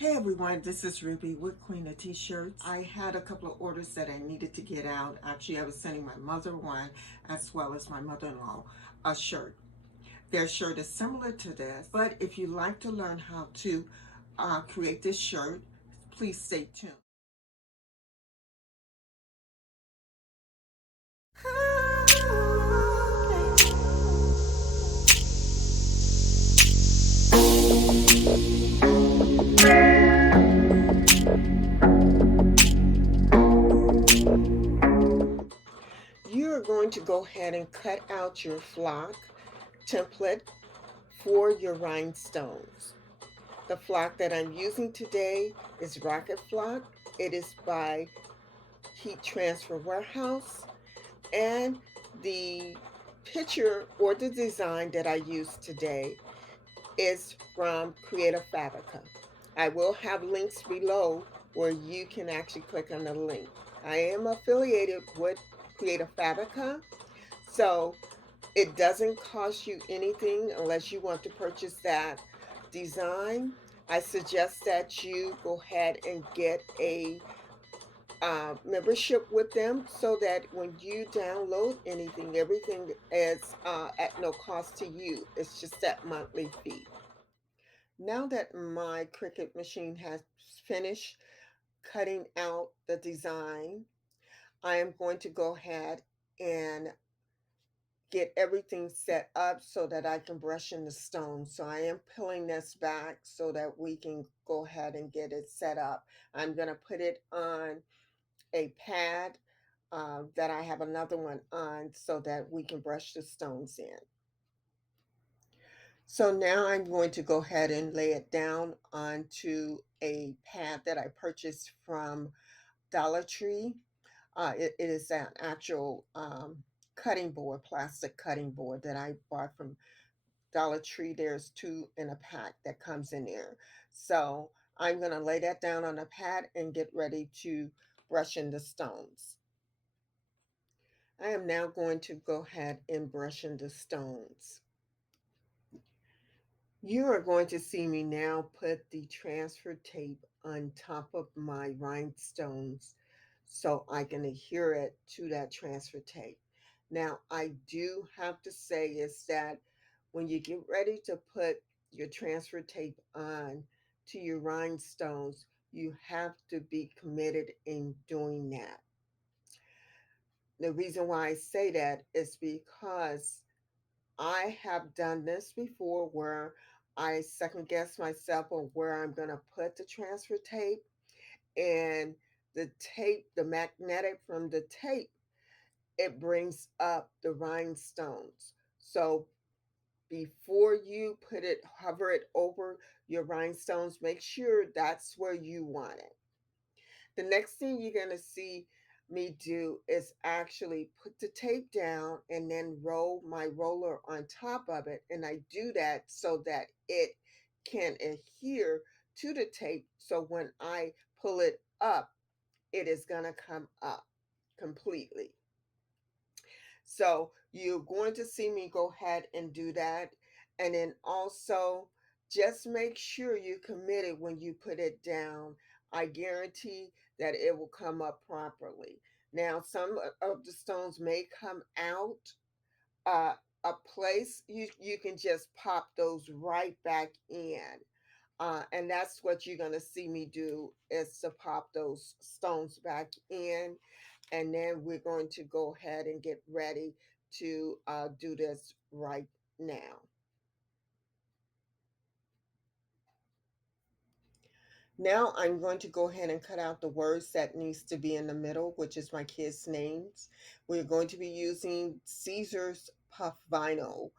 Hey everyone, this is Ruby with Queen of T-Shirts. I had a couple of orders that I needed to get out. Actually, I was sending my mother one as well as my mother-in-law a shirt. Their shirt is similar to this, but if you like to learn how to create this shirt, please stay tuned. You're going to go ahead and cut out your flock template for your rhinestones. The flock that I'm using today is Rocket Flock. It is by Heat Transfer Warehouse, and the picture or the design that I use today is from Creative Fabrica. I will have links below where you can actually click on the link. I am affiliated with Creative Fabrica, so it doesn't cost you anything unless you want to purchase that design. I suggest that you go ahead and get a membership with them so that when you download anything, everything is at no cost to you. It's just that monthly fee. Now that my Cricut machine has finished cutting out the design, I am going to go ahead and get everything set up so that I can brush in the stone. So I am peeling this back so that we can go ahead and get it set up. I'm going to put it on a pad that I have another one on so that we can brush the stones in. So now I'm going to go ahead and lay it down onto a pad that I purchased from Dollar Tree. It is an actual cutting board, plastic cutting board that I bought from Dollar Tree. There's two in a pack that comes in there. So I'm going to lay that down on a pad and get ready to brush in the stones. I am now going to go ahead and brush in the stones. You are going to see me now put the transfer tape on top of my rhinestones so I can adhere it to that transfer tape. Now, I do have to say is that when you get ready to put your transfer tape on to your rhinestones, you have to be committed in doing that. The reason why I say that is because I have done this before where I second guess myself on where I'm going to put the transfer tape, and the tape, the magnetic from the tape, it brings up the rhinestones. So before you put it, hover it over your rhinestones, make sure that's where you want it. The next thing you're going to see me do is actually put the tape down and then roll my roller on top of it. And I do that so that it can adhere to the tape. So when I pull it up, it is going to come up completely. So you're going to see me go ahead and do that. And then also just make sure you're committed when you put it down. I guarantee that it will come up properly. Now, some of the stones may come out a place. You can just pop those right back in. And that's what you're going to see me do is to pop those stones back in, and then we're going to go ahead and get ready to do this right now. Now I'm going to go ahead and cut out the words that needs to be in the middle, which is my kids' names. We're going to be using Caesar's puff vinyl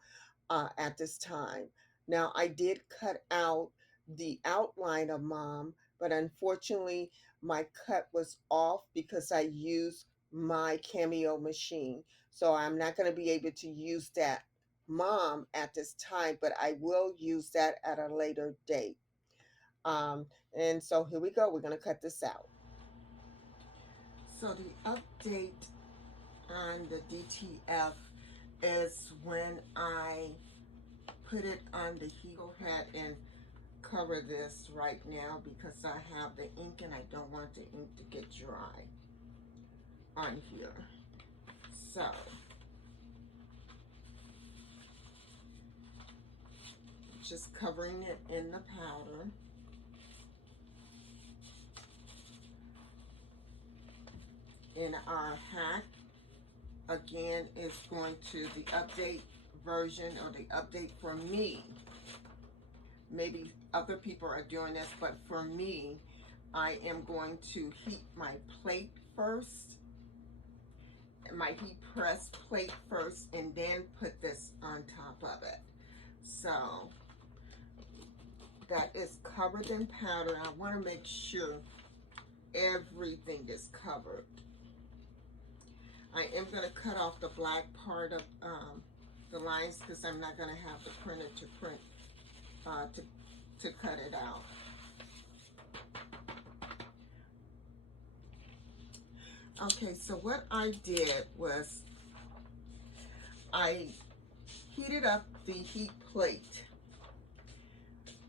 at this time. Now I did cut out the outline of mom, but unfortunately my cut was off because I used my Cameo machine. So I'm not going to be able to use that mom at this time, but I will use that at a later date. Um, and so here we go. We're going to cut this out. So the update on the DTF is when I put it on the heat, go ahead and cover this right now because I have the ink and I don't want the ink to get dry on here. So just covering it in the powder. And our hack again is going to the update version, or the update for me. Maybe other people are doing this, but for me, I am going to heat my plate first, my heat press plate first, and then put this on top of it. So that is covered in powder. I want to make sure everything is covered. I am going to cut off the black part of the lines because I'm not going to have the printer to print to cut it out. Okay, so what I did was I heated up the heat plate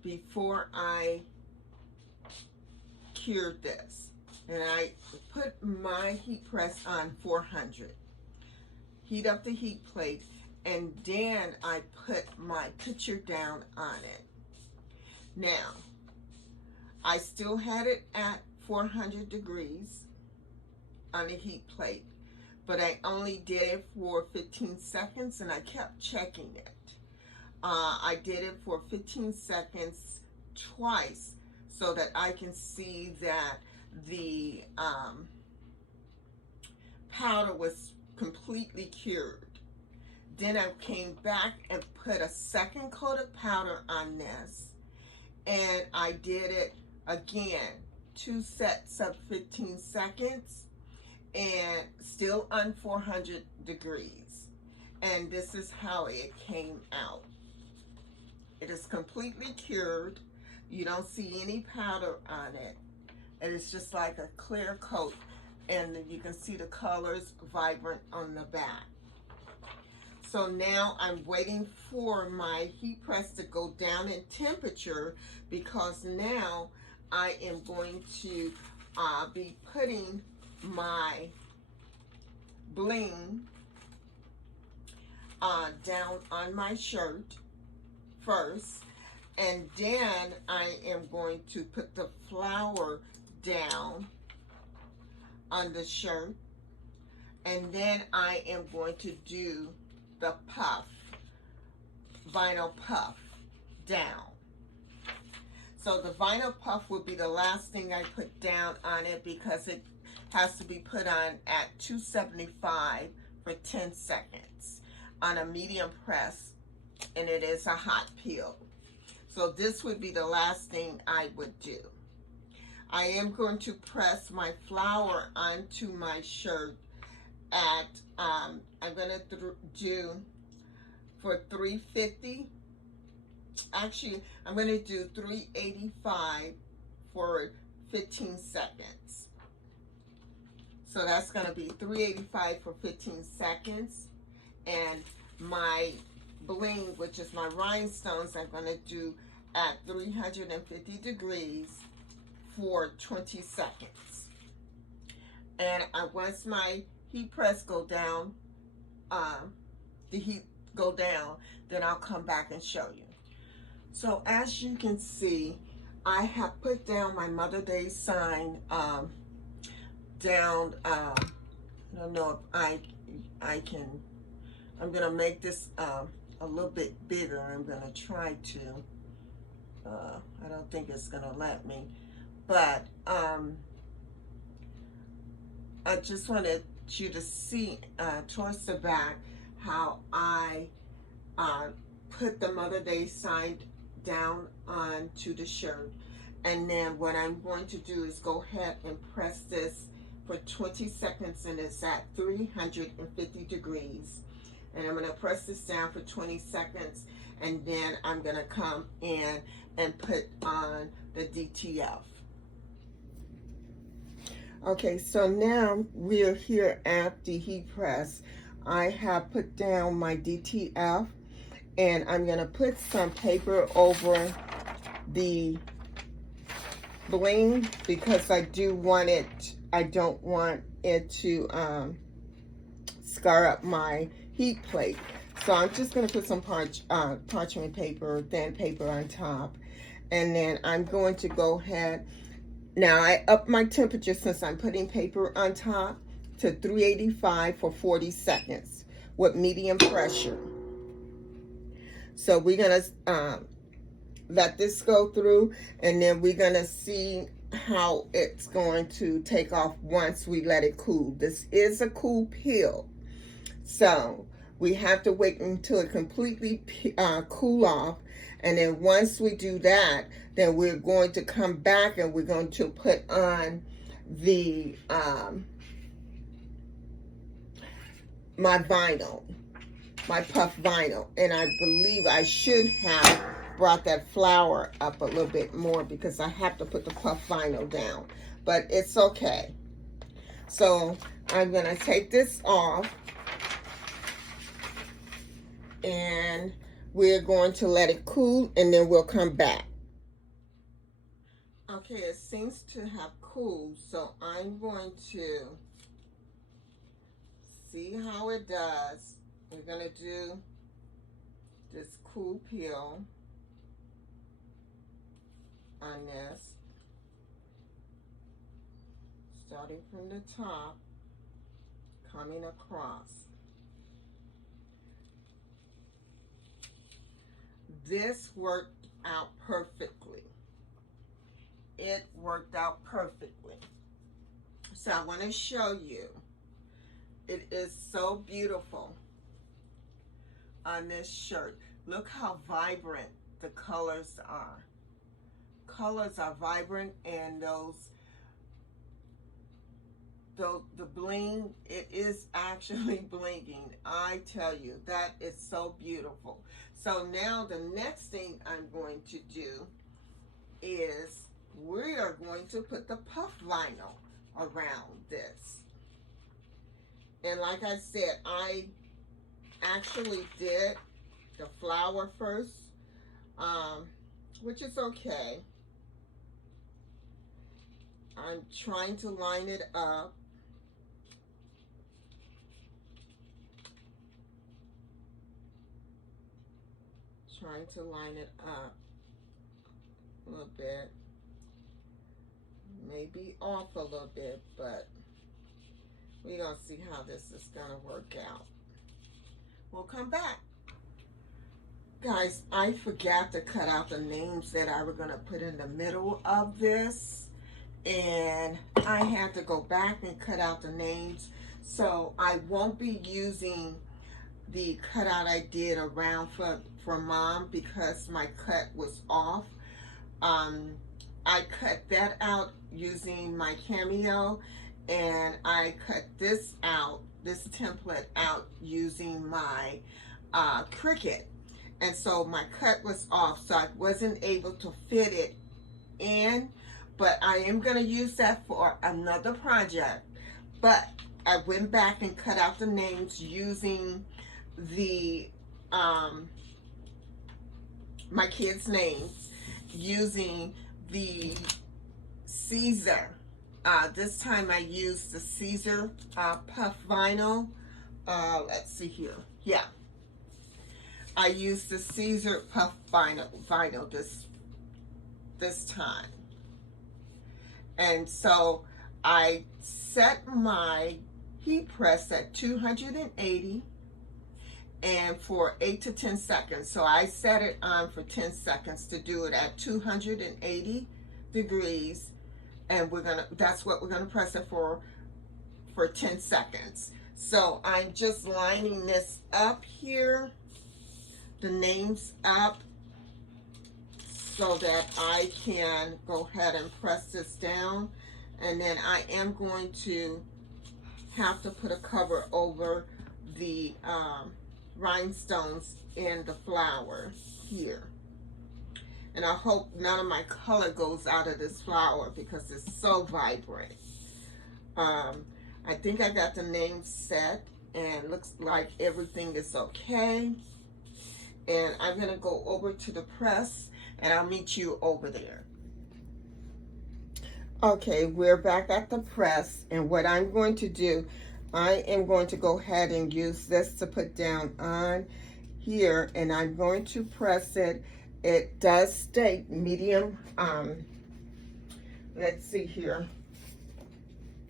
before I cured this, and I put my heat press on 400. Heat up the heat plate, and then I put my picture down on it. Now, I still had it at 400 degrees on the heat plate, but I only did it for 15 seconds, and I kept checking it. I did it for 15 seconds twice so that I can see that the powder was completely cured. Then I came back and put a second coat of powder on this, and I did it again, 2 sets of 15 seconds, and still on 400 degrees. And this is how it came out. It is completely cured. You don't see any powder on it. It is just like a clear coat, and you can see the colors vibrant on the back. So now I'm waiting for my heat press to go down in temperature, because now I am going to be putting my bling down on my shirt first, and then I am going to put the flower down on the shirt, and then I am going to do the puff, vinyl puff down. So the vinyl puff will be the last thing I put down on it, because it has to be put on at 275 for 10 seconds on a medium press, and it is a hot peel. So this would be the last thing I would do. I am going to press my flower onto my shirt at, I'm going to do for 350. Actually, I'm going to do 385 for 15 seconds. So that's going to be 385 for 15 seconds. And my bling, which is my rhinestones, I'm going to do at 350 degrees for 20 seconds. And once my heat press go down, the heat go down, then I'll come back and show you. So as you can see, I have put down my Mother Day sign down. I don't know if I can. I'm gonna make this a little bit bigger. I'm gonna try to. I don't think it's gonna let me, but I just wanted you to see towards the back how I put the Mother Day sign down onto the shirt. And then what I'm going to do is go ahead and press this for 20 seconds, and it's at 350 degrees. And I'm going to press this down for 20 seconds, and then I'm going to come in and put on the DTF. Okay, so now we're here at the heat press. I have put down my DTF, and I'm going to put some paper over the bling because I do want it, I don't want it to scar up my heat plate. So I'm just going to put some parchment paper, thin paper on top. And then I'm going to go ahead. Now I up my temperature since I'm putting paper on top to 385 for 40 seconds with medium pressure. So we're going to let this go through, and then we're going to see how it's going to take off once we let it cool. This is a cool peel. So we have to wait until it completely cool off. And then once we do that, then we're going to come back and we're going to put on the my vinyl, my puff vinyl. And I believe I should have brought that flower up a little bit more because I have to put the puff vinyl down. But it's okay. So I'm going to take this off. And we're going to let it cool, and then we'll come back. Okay, it seems to have cooled, so I'm going to see how it does. We're going to do this cool peel on this, starting from the top, coming across. This worked out perfectly. It worked out perfectly. So I want to show you. It is so beautiful on this shirt. Look how vibrant the colors are. Colors are vibrant, and the bling, it is actually blinging. I tell you, that is so beautiful. So now the next thing I'm going to do is we are going to put the puff vinyl around this. And like I said, I actually did the flower first, which is okay. I'm trying to line it up. Trying to line it up a little bit. Maybe off a little bit, but we're going to see how this is going to work out. We'll come back. Guys, I forgot to cut out the names that I were going to put in the middle of this. And I had to go back and cut out the names. So I won't be using the cutout I did around for Mom because my cut was off. I cut that out using my Cameo, and I cut this out, this template out using my Cricut. And so my cut was off, so I wasn't able to fit it in, but I am going to use that for another project. But I went back and cut out the names using the my kids' names, using the Caesar. This time I used the Caesar puff vinyl. Let's see here. Yeah, I used the Caesar puff vinyl this time. And so I set my heat press at 280 and for 8 to 10 seconds. So I set it on for 10 seconds to do it at 280 degrees, and that's what we're gonna press it for 10 seconds. So I'm just lining this up here, the names up, so that I can go ahead and press this down. And then I am going to have to put a cover over the rhinestones in the flower here. And I hope none of my color goes out of this flower because it's so vibrant. I think I got the names set, and looks like everything is okay. And I'm gonna go over to the press, and I'll meet you over there. Okay, we're back at the press, and what I'm going to do, I am going to go ahead and use this to put down on here, and I'm going to press it. It does state medium, let's see here,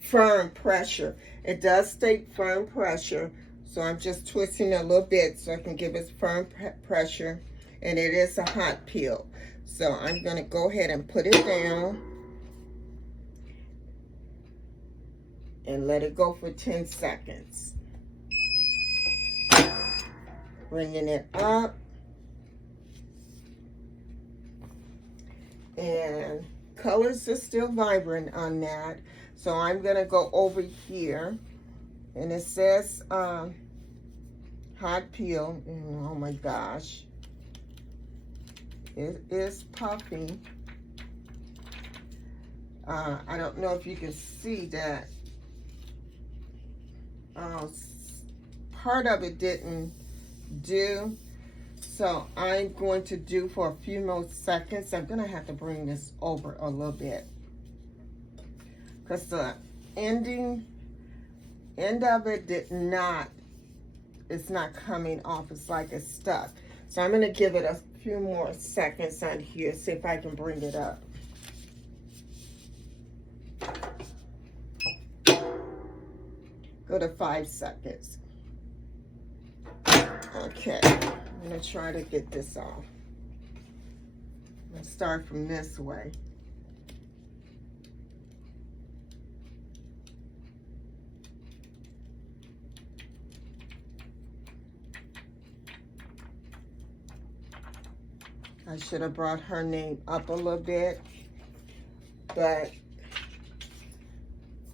firm pressure. It does state firm pressure, so I'm just twisting a little bit so I can give it firm pressure, and it is a hot peel. So I'm going to go ahead and put it down and let it go for 10 seconds. Bringing it up. And colors are still vibrant on that. So I'm going to go over here. And it says hot peel. And oh my gosh. It is puffy. I don't know if you can see that. Part of it didn't do, so I'm going to do for a few more seconds. I'm gonna have to bring this over a little bit because the end of it did not, it's not coming off. It's like it's stuck. So I'm gonna give it a few more seconds on here, see if I can bring it up. Go to 5 seconds. Okay, I'm gonna try to get this off. I'm gonna start from this way. I should have brought her name up a little bit, but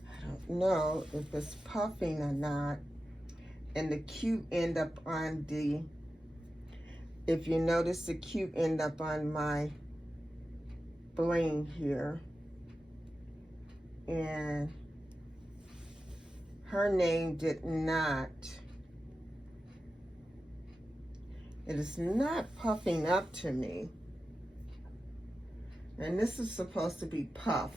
I don't know if it's puffing or not. And the Q end up on the, if you notice, the Q end up on my bling here. And her name did not, it is not puffing up to me. And this is supposed to be puff.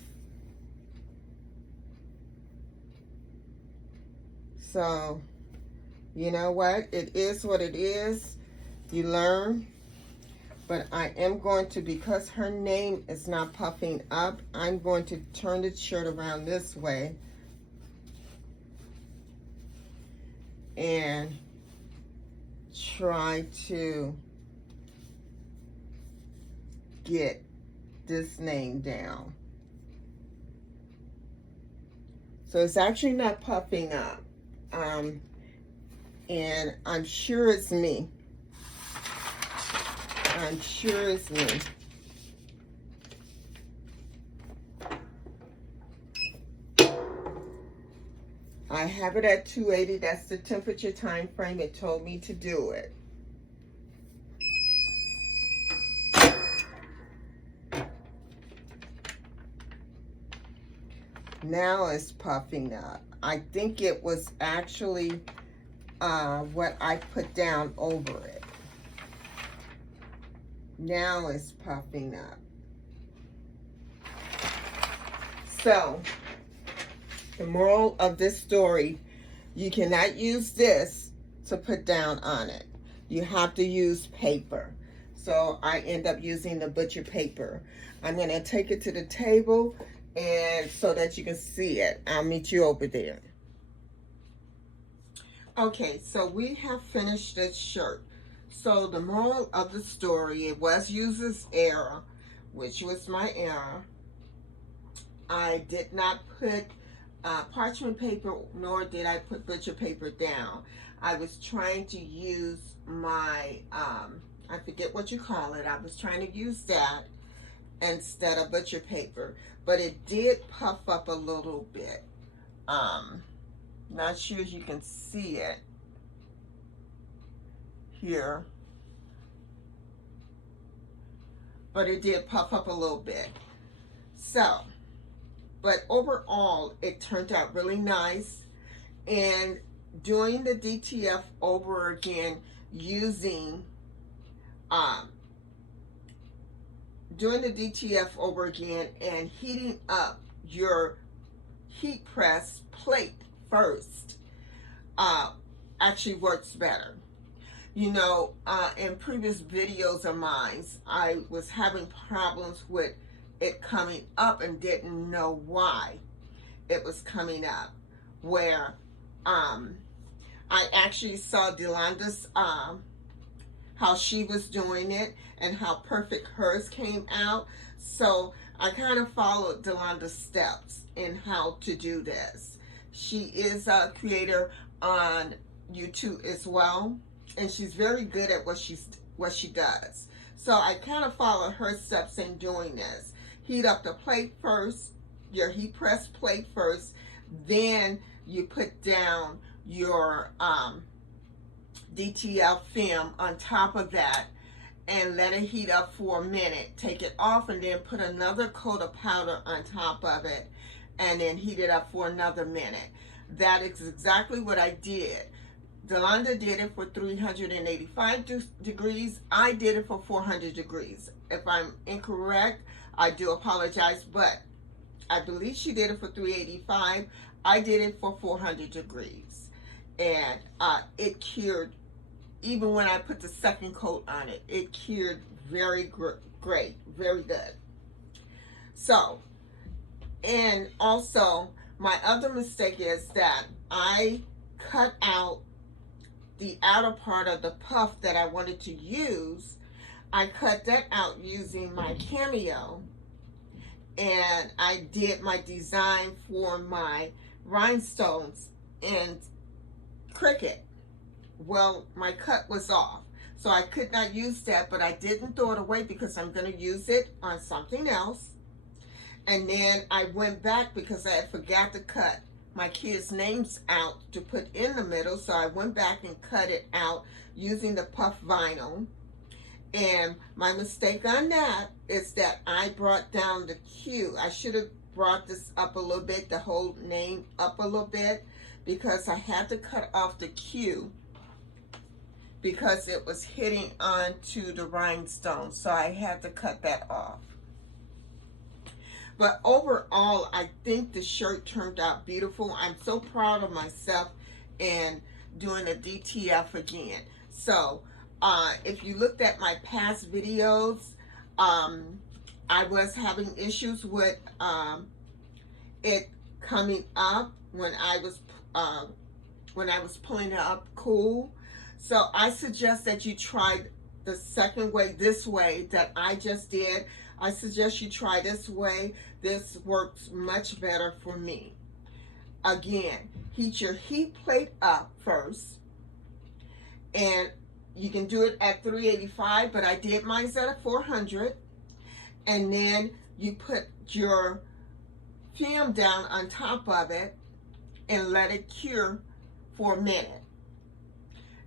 So, you know what? It is what it is. You learn. But I am going to, because her name is not puffing up, I'm going to turn the shirt around this way. And try to get this name down. So it's actually not puffing up. And I'm sure it's me. I'm sure it's me. I have it at 280. That's the temperature time frame it told me to do it. Now it's puffing up. I think it was actually what I put down over it. Now it's puffing up. So, the moral of this story, you cannot use this to put down on it. You have to use paper. So I end up using the butcher paper. I'm going to take it to the table and so that you can see it. I'll meet you over there. Okay, so we have finished this shirt. So the moral of the story, it was user's error, which was my error. I did not put parchment paper, nor did I put butcher paper down. I was trying to use my, I forget what you call it. I was trying to use that instead of butcher paper, but it did puff up a little bit. Not sure if you can see it here, but it did puff up a little bit. So, but overall, it turned out really nice. And doing the DTF over again using doing the DTF over again and heating up your heat press plate first actually works better. You know, in previous videos of mine, I was having problems with it coming up and didn't know why it was coming up. Where I actually saw Delanda's how she was doing it and how perfect hers came out. So I kind of followed Delanda's steps in how to do this. She is a creator on YouTube as well, and she's very good at what she does. So I kind of followed her steps in doing this. Heat up the plate first, your heat press plate first, then you put down your DTF film on top of that and let it heat up for a minute. Take it off and then put another coat of powder on top of it and then heat it up for another minute. That is exactly what I did. Delanda did it for 385 degrees. I did it for 400 degrees. If I'm incorrect, I do apologize, but I believe she did it for 385. I did it for 400 degrees. And it cured, even when I put the second coat on it, it cured very great, very good. So, and also, my other mistake is that I cut out the outer part of the puff that I wanted to use. I cut that out using my Cameo, and I did my design for my rhinestones in Cricut. Well, my cut was off, so I could not use that, but I didn't throw it away because I'm going to use it on something else. And then I went back because I had forgot to cut my kids' names out to put in the middle, so I went back and cut it out using the puff vinyl. And my mistake on that is that I brought down the Q. I should have brought this up a little bit, the whole name up a little bit, because I had to cut off the Q because it was hitting onto the rhinestone, so I had to cut that off. But overall, I think the shirt turned out beautiful. I'm so proud of myself in doing a DTF again. So if you looked at my past videos, I was having issues with it coming up when I was pulling it up cool. So I suggest that you try the second way, this way that I just did. I suggest you try this way. This works much better for me. Again, heat your heat plate up first, and you can do it at 385, but I did mine at 400. And then you put your film down on top of it and let it cure for a minute.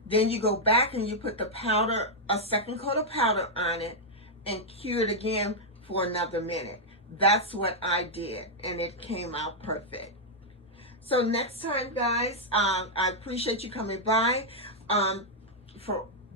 Then you go back and you put the powder, a second coat of powder on it, and cure it again for another minute. That's what I did, and it came out perfect. So next time, guys, I appreciate you coming by.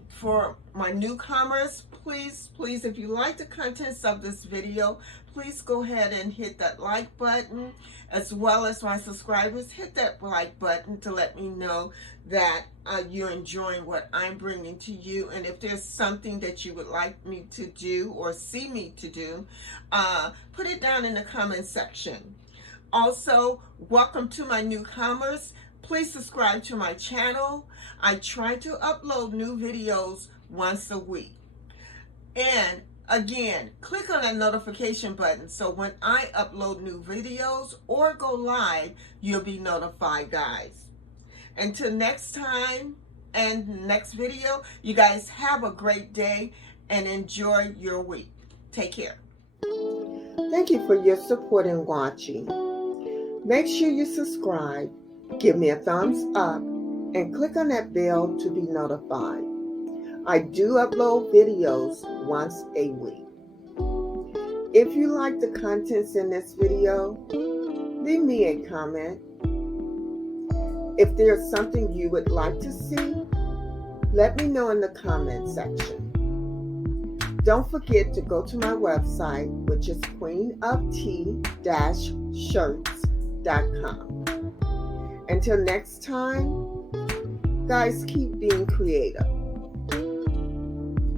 For my newcomers, please, if you like the contents of this video, please go ahead and hit that like button, as well as my subscribers, hit that like button to let me know that you're enjoying what I'm bringing to you. And if there's something that you would like me to do or see me to do, put it down in the comment section. Also, welcome to my newcomers. Please subscribe to my channel. I try to upload new videos once a week. And again, click on that notification button so when I upload new videos or go live, you'll be notified, guys. Until next time and next video, you guys have a great day and enjoy your week. Take care. Thank you for your support and watching. Make sure you subscribe, give me a thumbs up, and click on that bell to be notified. I do upload videos once a week. If you like the contents in this video, leave me a comment. If there's something you would like to see, let me know in the comment section. Don't forget to go to my website, which is queenoft-shirts.com. Until next time, guys, keep being creative.